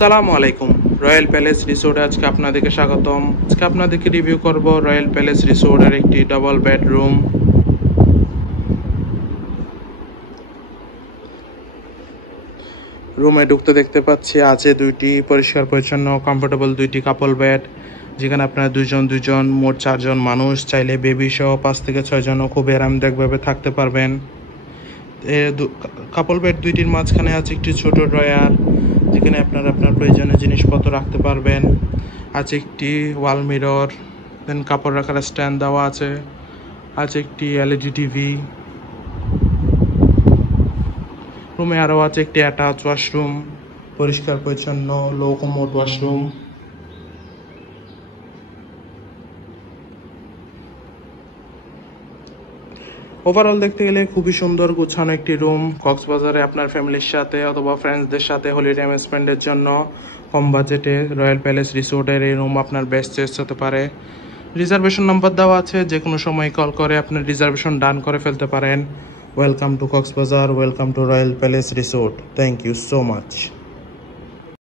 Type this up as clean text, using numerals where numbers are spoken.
আসসালামু আলাইকুম। Royal palace রিসোর্টে আজকে আপনাদেরকে স্বাগতম। আজকে আপনাদেরকে রিভিউ করব রয়্যাল প্যালেস রিসোর্টের একটি ডাবল বেডরুম। রুমে ঢুকতে দেখতে পাচ্ছি আছে দুইটি পরিষ্কার পরিচ্ছন্ন কমফোর্টেবল দুইটি কাপল বেড, যেখানে আপনারা দুইজন মোট 4 জন মানুষ চাইলে বেবি সহ 5 থেকে 6 জনও খুব আরামদায়কভাবে থাকতে পারবেন। কাপল বেড দুইটির মাঝখানে আছে একটি ছোট ড্রয়ার, যেখানে আপনারা আপনার প্রয়োজনীয় জিনিসপত্র রাখতে পারবেন। আছে একটি ওয়াল মিরর, দেন কাপড় রাখার স্ট্যান্ড দেওয়া আছে। আছে একটি এলইডি টিভি। রুমে আরও আছে একটি অ্যাটাচ ওয়াশরুম, পরিষ্কার পরিচ্ছন্ন লো কমোড ওয়াশরুম। ওভারঅল দেখতে গেলে খুবই সুন্দর গুছানো একটি রুম। কক্সবাজারে আপনার ফ্যামিলির সাথে অথবা ফ্রেন্ডসদের সাথে হলিডে স্পেন্ডের জন্য কম বাজেটে রয়্যাল প্যালেস রিসোর্টের এই রুম আপনার বেস্ট চয়েস হতে পারে। রিজার্ভেশন নাম্বার দেওয়া আছে, যে কোনো সময় কল করে আপনার রিজার্ভেশন ডান করে ফেলতে পারেন। Welcome to Cox's Bazar, welcome to royal palace resort. Thank you so much.